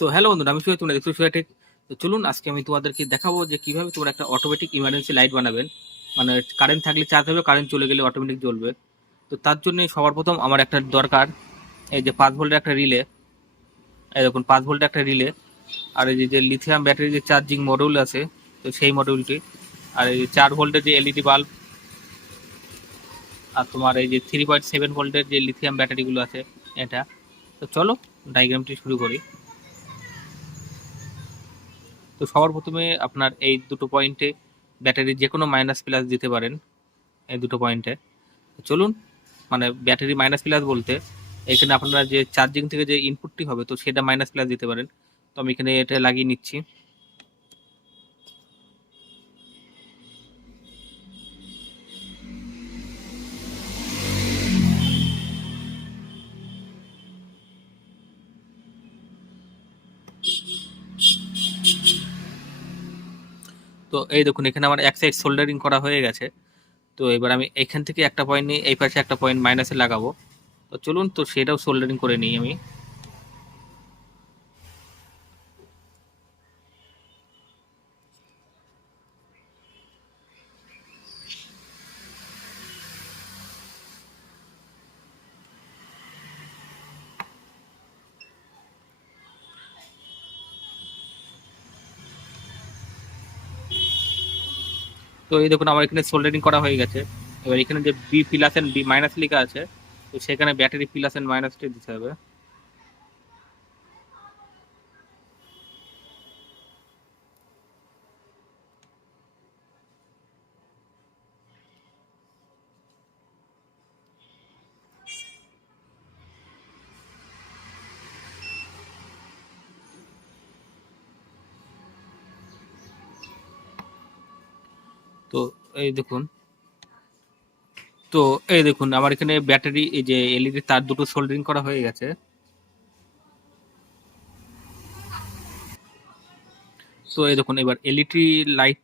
So hello বন্ধুরা, আমি তোমরা দেখছো সুয়াটেক। তো চলুন আজকে আমি তোমাদেরকে দেখাবো যে কিভাবে তোমরা একটা অটোমেটিক ইমার্জেন্সি লাইট বানাবেন। মানে কারেন্ট থাকলে চার্জ হবে, কারেন্ট চলে গেলে অটোমেটিক জ্বলবে। তো তার জন্য সবার প্রথম আমার একটা দরকার এই যে 5 ভোল্টের একটা রিলে। এই দেখুন 5 ভোল্টের একটা রিলে, আর এই যে লিথিয়াম ব্যাটারি যে চার্জিং মডিউল আছে, তো সেই মডিউলটি, আর এই 4 ভোল্টের যে এলইডি বাল্ব, আর তোমার এই যে 3.7 ভোল্টের যে লিথিয়াম ব্যাটারিগুলো আছে এটা। তো চলো ডায়াগ্রামটি শুরু করি। তো সবার প্রথমে আপনার এই দুটো পয়েন্টে ব্যাটারি যে কোনো মাইনাস প্লাস দিতে পারেন, এই দুটো পয়েন্টে। চলুন, মানে ব্যাটারি মাইনাস প্লাস বলতে এখানে আপনারা যে চার্জিং থেকে যে ইনপুটটি হবে তো সেটা মাইনাস প্লাস দিতে পারেন। তো আমি এখানে এটা লাগিয়ে নিচ্ছি। তো এই দেখুন এখানে আমার এক সাইড সোল্ডারিং করা হয়ে গেছে। তো এবার আমি এখান থেকে একটা পয়েন্ট নিয়ে এই পাশে একটা পয়েন্ট মাইনাসে লাগাবো। তো চলুন, তো সেটাও সোল্ডারিং করে নিই আমি। তো এই দেখুন আমার এখানে সোল্ডারিং করা হয়ে গেছে। এবার এখানে যে B plus and B minus লেখা আছে, তো সেখানে ব্যাটারি প্লাস এন্ড মাইনাসটা দিতে হবে। তো এই দেখুন, তো এই দেখুন আমার এখানে ব্যাটারি এই যে এলইডি তার দুটো সোল্ডারিং করা হয়ে গেছে। তো এই দেখুন এবার এলইডি লাইট,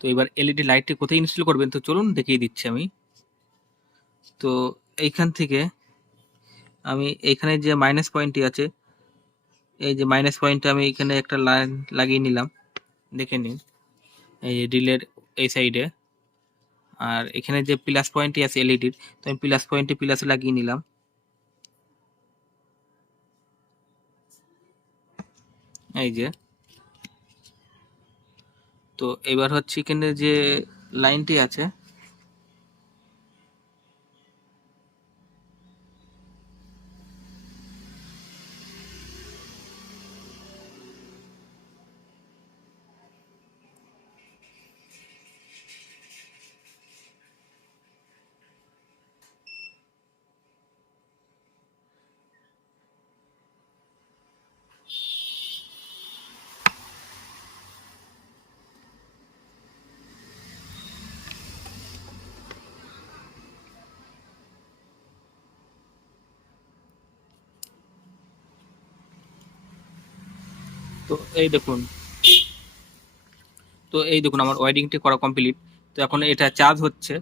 তো এবার এলইডি লাইটটি কোথায় ইনস্টল করবেন তো চলুন দেখিয়ে দিচ্ছি আমি। তো এইখান থেকে আমি এখানে যে মাইনাস পয়েন্টটি আছে, এই যে মাইনাস পয়েন্টে আমি এখানে একটা লাইন লাগিয়ে নিলাম, দেখে নিন এই যে রিলের এই সাইডে। আর এখানে যে প্লাস পয়েন্টটি আছে এলইডির, তো আমি প্লাস পয়েন্টে প্লাসে লাগিয়ে নিলাম, এই যে। তো এবার হচ্ছে এখানে যে লাইনটি আছে, তো এই দেখুন, তো এই দেখুন আমার ওয়ারিংটি করা কমপ্লিট। তো এখন এটা চার্জ হচ্ছে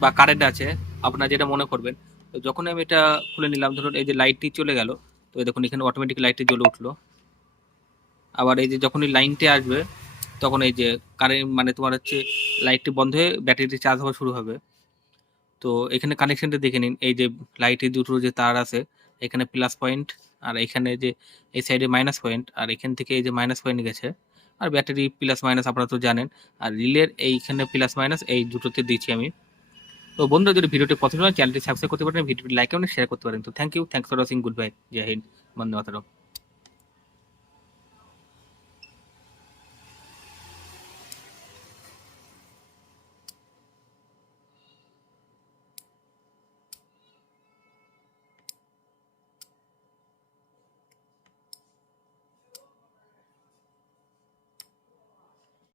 বা কারেন্ট আছে, আপনারা যেটা মনে করবেন। তো যখন আমি এটা খুলে নিলাম, ধরুন এই যে লাইটটি চলে গেল, তো এই দেখুন এখানে অটোমেটিক লাইটটি জ্বলে উঠলো। আবার এই যে যখনই লাইনটি আসবে তখন এই যে কারেন্ট মানে তোমার হচ্ছে লাইটটি বন্ধ হয়ে ব্যাটারিটি চার্জ হওয়া শুরু হবে। তো এখানে কানেকশনটা দেখে নিন, এই যে লাইটের দুটো যে তার আছে, এখানে প্লাস পয়েন্ট, আর এখানে যে এই সাইডে মাইনাস পয়েন্ট, আর এখান থেকে এই যে মাইনাস পয়েন্ট গেছে। আর ব্যাটারি প্লাস মাইনাস আপনারা তো জানেন। আর রিলের এইখানে প্লাস মাইনাস এই দুটোতে দিচ্ছি আমি। তো বন্ধুরা, যদি ভিডিওটি পছন্দ হয় চ্যানেলটি সাবস্ক্রাইব করতে পারেন, ভিডিওটি লাইক এবং শেয়ার করতে পারেন। তো thank you, thanks for watching, goodbye, জয় হিন্দ, বন্দে মাতরম।